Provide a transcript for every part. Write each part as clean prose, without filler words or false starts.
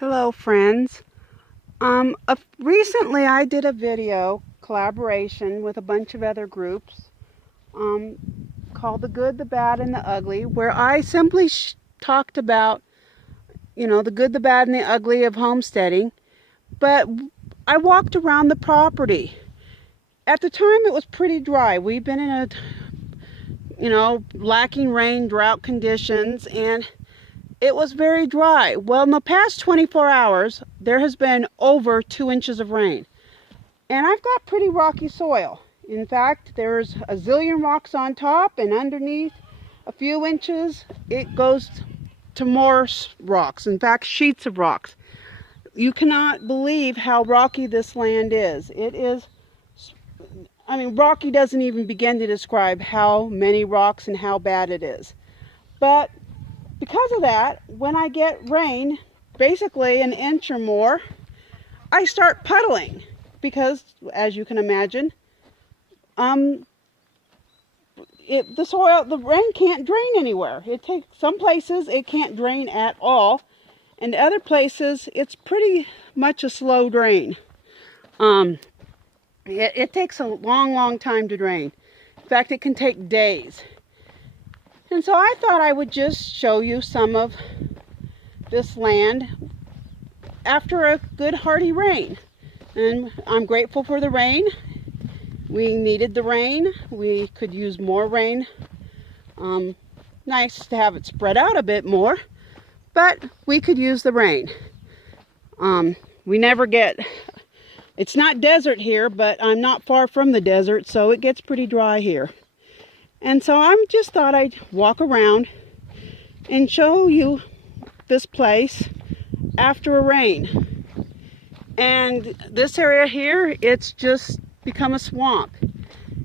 Hello friends. Recently I did a video collaboration with a bunch of other groups um, called The Good, the Bad, and the Ugly, where I simply talked about, the good, the bad, and the ugly of homesteading, but I walked around the property. At the time it was pretty dry. We've been in lacking rain, drought conditions, and it was very dry. Well, in the past 24 hours, there has been over 2 inches of rain. And I've got pretty rocky soil. In fact, there's a zillion rocks on top, and underneath a few inches, it goes to more rocks. In fact, sheets of rocks. You cannot believe how rocky this land is. Rocky doesn't even begin to describe how many rocks and how bad it is. But because of that, when I get rain, basically an inch or more, I start puddling because, as you can imagine, the rain can't drain anywhere. Some places it can't drain at all, and other places it's pretty much a slow drain. It takes a long time to drain. In fact, it can take days. And so I thought I would just show you some of this land after a good hearty rain. And I'm grateful for the rain. We needed the rain. We could use more rain. Nice to have it spread out a bit more, but we could use the rain. It's not desert here, but I'm not far from the desert, so it gets pretty dry here. And so I just thought I'd walk around and show you this place after a rain. And this area here, it's just become a swamp.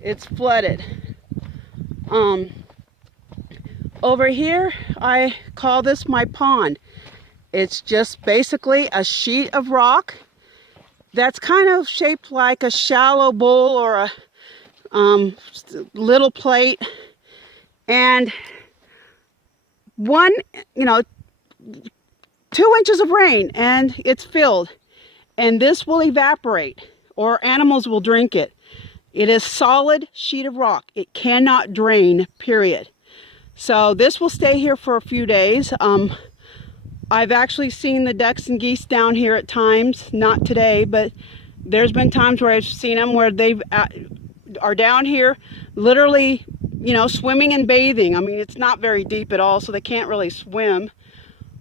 It's flooded. Over here, I call this my pond. It's just basically a sheet of rock that's kind of shaped like a shallow bowl or a little plate, and 2 inches of rain and it's filled, and this will evaporate or animals will drink it. It is solid sheet of rock. It cannot drain, period. So this will stay here for a few days. I've actually seen the ducks and geese down here at times, not today, but there's been times where I've seen them where they've are down here literally, swimming and bathing. I mean, it's not very deep at all, so they can't really swim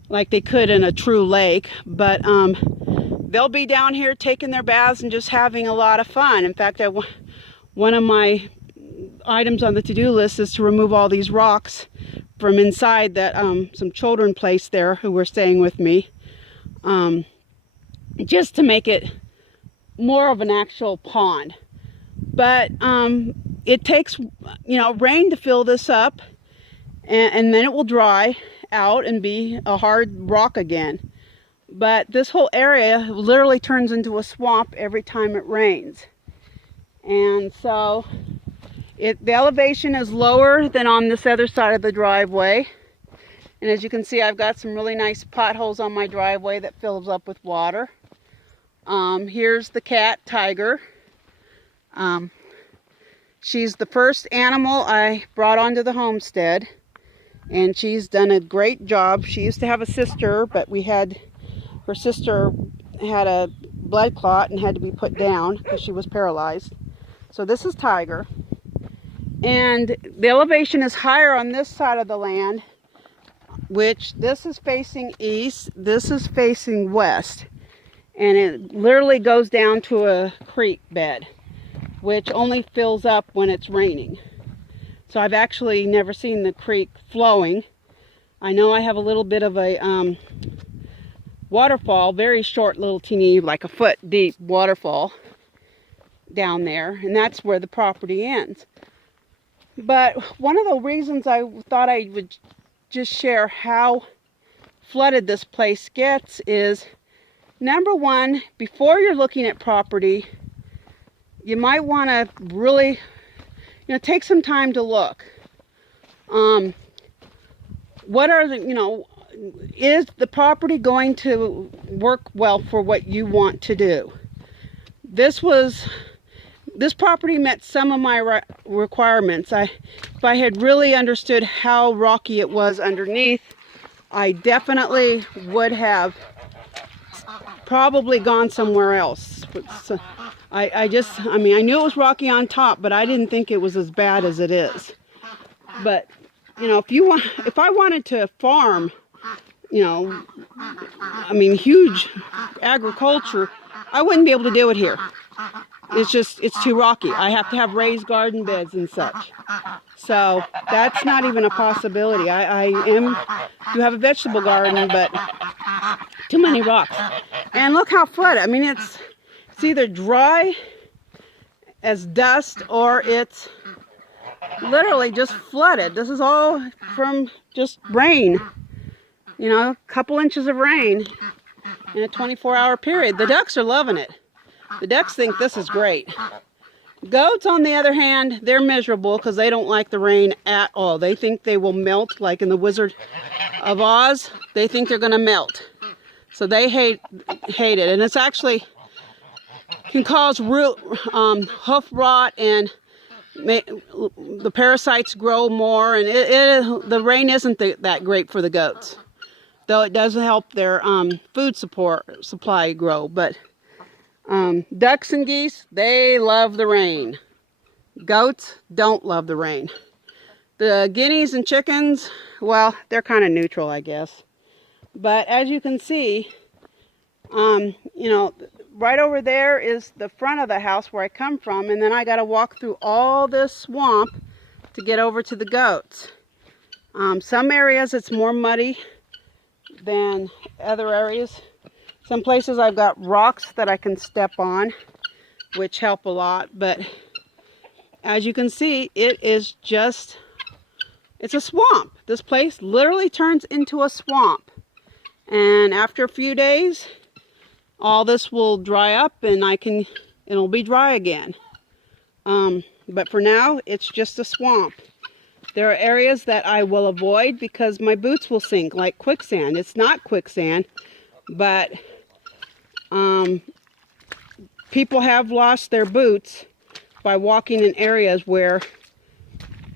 like they could in a true lake, but they'll be down here taking their baths and just having a lot of fun. In fact, one of my items on the to-do list is to remove all these rocks from inside that some children placed there who were staying with me, just to make it more of an actual pond. But it takes, rain to fill this up, and then it will dry out and be a hard rock again. But this whole area literally turns into a swamp every time it rains. And so the elevation is lower than on this other side of the driveway. And as you can see, I've got some really nice potholes on my driveway that fills up with water. Here's the cat, Tiger. She's the first animal I brought onto the homestead, and she's done a great job. She used to have a sister, but her sister had a blood clot and had to be put down because she was paralyzed. So this is Tiger. And the elevation is higher on this side of the land, which this is facing east, this is facing west. And it literally goes down to a creek bed, which only fills up when it's raining. So I've actually never seen the creek flowing. I know I have a little bit of a waterfall, very short little teeny, like a foot deep waterfall down there, and that's where the property ends. But one of the reasons I thought I would just share how flooded this place gets is, number one, before you're looking at property, you might want to really, take some time to look. What are the, is the property going to work well for what you want to do? This property met some of my requirements. If I had really understood how rocky it was underneath, I definitely would have probably gone somewhere else. I mean, I knew it was rocky on top, but I didn't think it was as bad as it is. But, you know, if I wanted to farm, you know, I mean, huge agriculture, I wouldn't be able to do it here. It's too rocky. I have to have raised garden beds and such. So that's not even a possibility. I do have a vegetable garden, but too many rocks. And look how flooded. I mean, it's either dry as dust or it's literally just flooded. This is all from just rain. You know, a couple inches of rain in a 24-hour period. The ducks are loving it. The ducks think this is great. Goats, on the other hand, they're miserable because they don't like the rain at all. They think they will melt, like in the Wizard of Oz. They think they're going to melt. So they hate it. And it's actually can cause hoof rot, and the parasites grow more. And the rain isn't that great for the goats, though it does help their food supply grow. But ducks and geese, they love the rain. Goats don't love the rain. The guineas and chickens, well, they're kind of neutral, I guess. But as you can see, you know, right over there is the front of the house where I come from, and then I got to walk through all this swamp to get over to the goats. Some areas it's more muddy than other areas. Some places I've got rocks that I can step on, which help a lot. But as you can see, it's a swamp. This place literally turns into a swamp. And after a few days, all this will dry up and it'll be dry again. But for now, it's just a swamp. There are areas that I will avoid because my boots will sink, like quicksand. It's not quicksand, but people have lost their boots by walking in areas where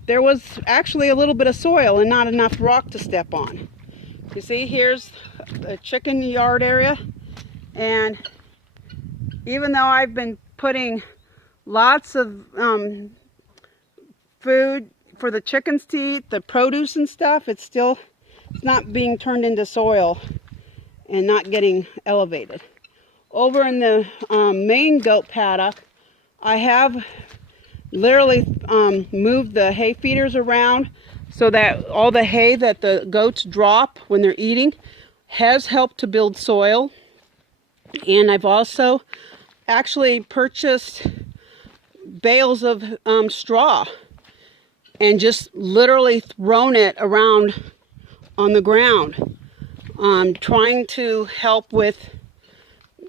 there was actually a little bit of soil and not enough rock to step on. You see, here's the chicken yard area, and even though I've been putting lots of food for the chickens to eat, the produce and stuff, it's not being turned into soil and not getting elevated. Over in the main goat paddock, I have literally moved the hay feeders around so that all the hay that the goats drop when they're eating has helped to build soil. And I've also actually purchased bales of straw and just literally thrown it around on the ground, trying to help with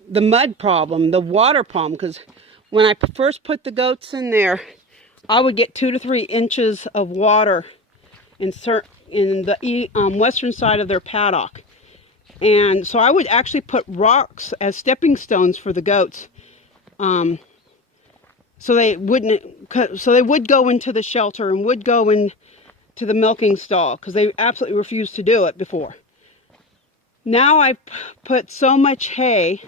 the mud problem, the water problem, because when I first put the goats in there, I would get 2 to 3 inches of water in the western side of their paddock. And so I would actually put rocks as stepping stones for the goats, so they would go into the shelter and would go into the milking stall, because they absolutely refused to do it before. Now I've put so much hay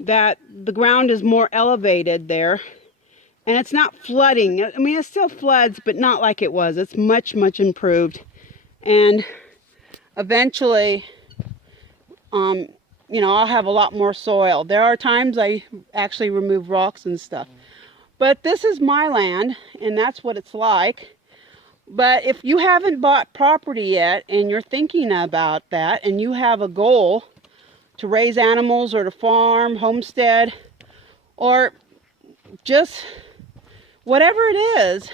that the ground is more elevated there, and it's not flooding. I mean, it still floods, but not like it was. It's much, much improved. And eventually, you know, I'll have a lot more soil. There are times I actually remove rocks and stuff. But this is my land, and that's what it's like. But if you haven't bought property yet, and you're thinking about that, and you have a goal to raise animals or to farm, homestead, or just whatever it is,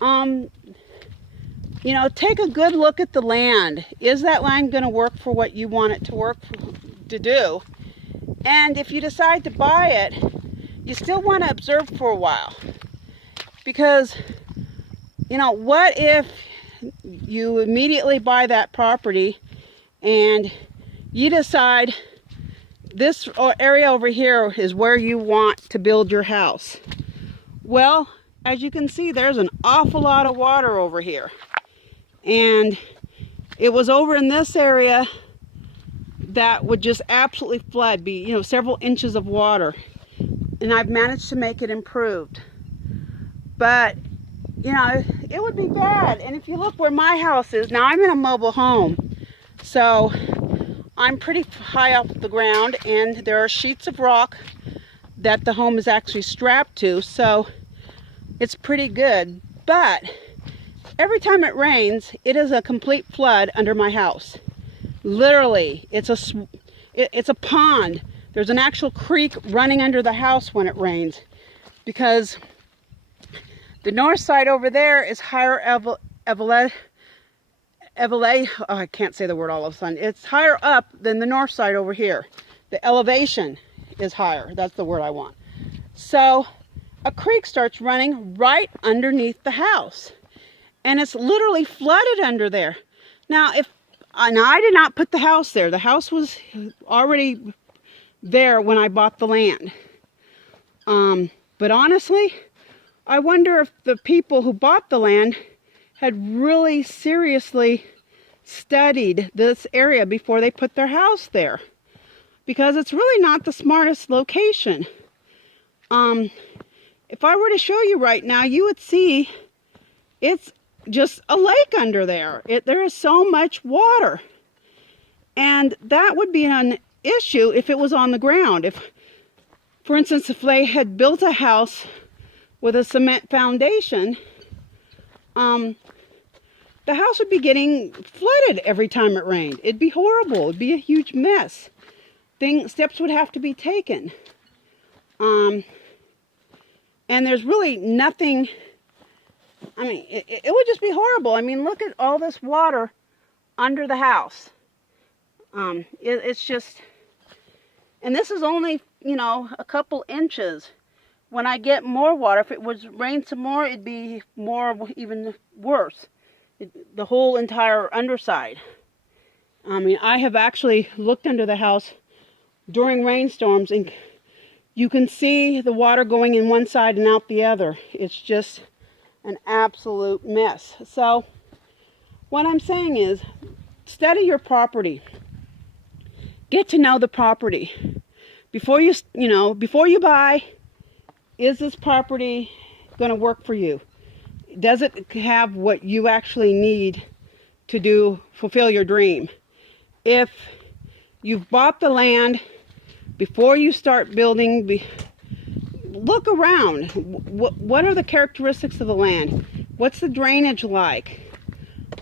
you know, take a good look at the land. Is that land going to work for what you want it to do? And if you decide to buy it, you still want to observe for a while. Because, you know, what if you immediately buy that property and you decide this area over here is where you want to build your house. Well, as you can see, there's an awful lot of water over here. And it was over in this area that would just absolutely flood, be, you know, several inches of water. And I've managed to make it improved. But, you know, it would be bad. And if you look where my house is, now I'm in a mobile home. So I'm pretty high off the ground, and there are sheets of rock that the home is actually strapped to. So it's pretty good. But every time it rains, it is a complete flood under my house. Literally, it's a pond. There's an actual creek running under the house when it rains, because the north side over there is higher I can't say the word all of a sudden. It's higher up than the north side over here. The elevation is higher. That's the word I want. So a creek starts running right underneath the house, and it's literally flooded under there. Now, I did not put the house there. The house was already there when I bought the land. But honestly, I wonder if the people who bought the land had really seriously studied this area before they put their house there, because it's really not the smartest location. If I were to show you right now, you would see it's just a lake under there. There is so much water, and that would be an issue if it was on the ground. If, for instance, if they had built a house with a cement foundation, the house would be getting flooded every time it rained. It'd be horrible. It'd be a huge mess. Steps would have to be taken. And there's really nothing. I mean, it would just be horrible. I mean, look at all this water under the house. It's just, and this is only, you know, a couple inches. When I get more water, if it was rain some more, it'd be more, even worse. The whole entire underside. I mean, I have actually looked under the house during rainstorms, and you can see the water going in one side and out the other. It's just an absolute mess. So what I'm saying is, study your property. Get to know the property. Before you buy, is this property going to work for you? Does it have what you actually need to fulfill your dream? If you've bought the land, before you start building, look around. What are the characteristics of the land? What's the drainage like?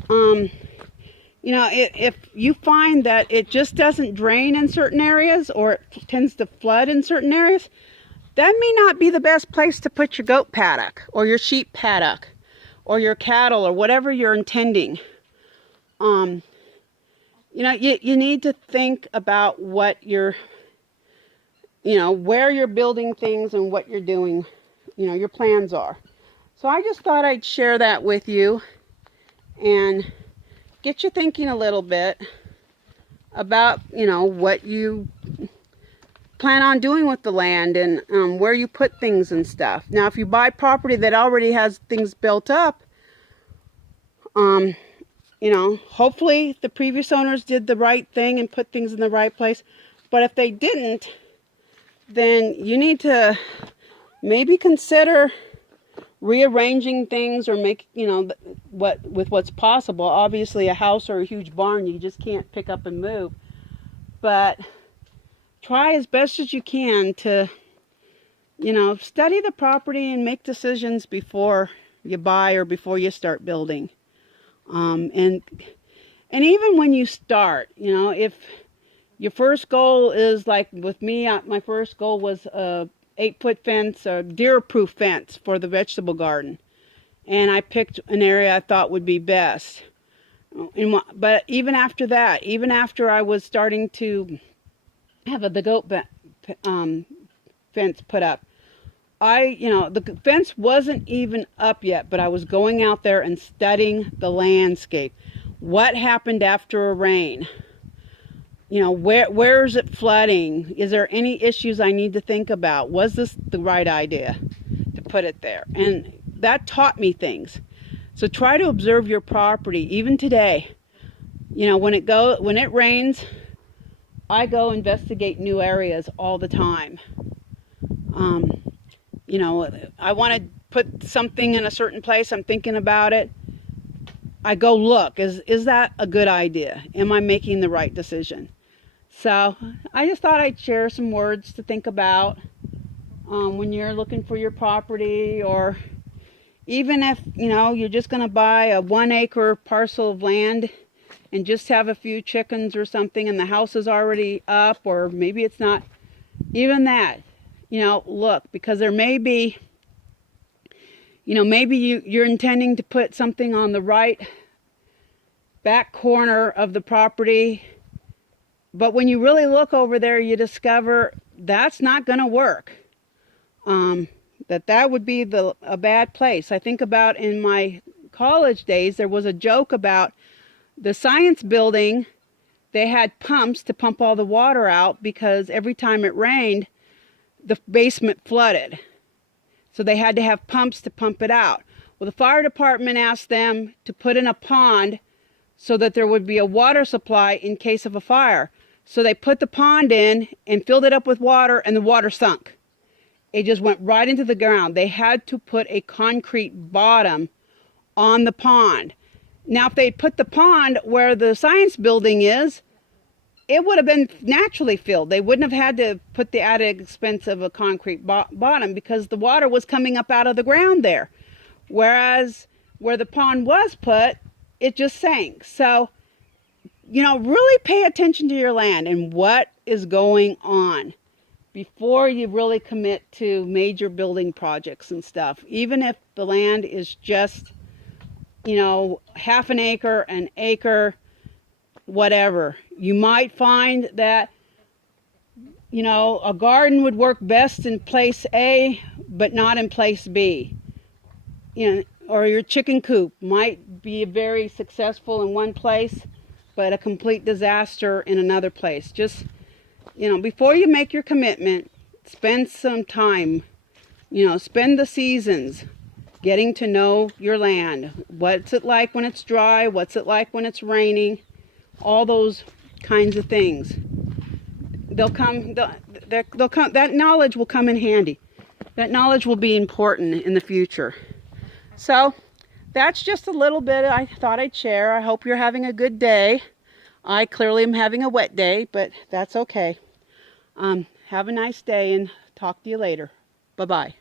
You know, if you find that it just doesn't drain in certain areas, or it tends to flood in certain areas, that may not be the best place to put your goat paddock, or your sheep paddock, or your cattle, or whatever you're intending. You know, you need to think about what you're, you know, where you're building things and what you're doing, you know, your plans are. So I just thought I'd share that with you and get you thinking a little bit about, you know, what you plan on doing with the land, and where you put things and stuff. Now, if you buy property that already has things built up, you know, hopefully the previous owners did the right thing and put things in the right place. But if they didn't, then you need to maybe consider rearranging things, or make, you know, with what's possible. Obviously, a house or a huge barn, you just can't pick up and move. But try as best as you can to, you know, study the property and make decisions before you buy or before you start building. And even when you start, you know, if your first goal is, like with me, my first goal was a 8-foot fence, a deer-proof fence for the vegetable garden. And I picked an area I thought would be best. But even after that, even after I was starting to have the goat fence put up, you know, the fence wasn't even up yet, but I was going out there and studying the landscape. What happened after a rain? You know, where is it flooding? Is there any issues I need to think about? Was this the right idea to put it there? And that taught me things. So try to observe your property, even today. You know, when it rains, I go investigate new areas all the time. You know, I want to put something in a certain place, I'm thinking about it. I go look, is that a good idea? Am I making the right decision? So I just thought I'd share some words to think about when you're looking for your property, or even if, you know, you're just going to buy a 1-acre parcel of land and just have a few chickens or something, and the house is already up, or maybe it's not. Even that, you know, look, because there may be, you know, maybe you're intending to put something on the right back corner of the property, but when you really look over there, you discover that's not going to work. That would be a bad place. I think about in my college days, there was a joke about the science building. They had pumps to pump all the water out because every time it rained, the basement flooded. So they had to have pumps to pump it out. Well, the fire department asked them to put in a pond so that there would be a water supply in case of a fire. So they put the pond in and filled it up with water, and the water sunk. It just went right into the ground. They had to put a concrete bottom on the pond. Now, if they put the pond where the science building is, it would have been naturally filled. They wouldn't have had to put the added expense of a concrete bottom, because the water was coming up out of the ground there. Whereas where the pond was put, it just sank. So, you know, really pay attention to your land and what is going on before you really commit to major building projects and stuff. Even if the land is just, you know, half an acre, whatever. You might find that, you know, a garden would work best in place A, but not in place B. You know, or your chicken coop might be very successful in one place, but a complete disaster in another place. Just, you know, before you make your commitment, spend some time, you know, spend the seasons getting to know your land. What's it like when it's dry? What's it like when it's raining? All those kinds of things. They'll come, that knowledge will come in handy. That knowledge will be important in the future. So that's just a little bit I thought I'd share. I hope you're having a good day. I clearly am having a wet day, but that's okay. Have a nice day, and talk to you later. Bye-bye.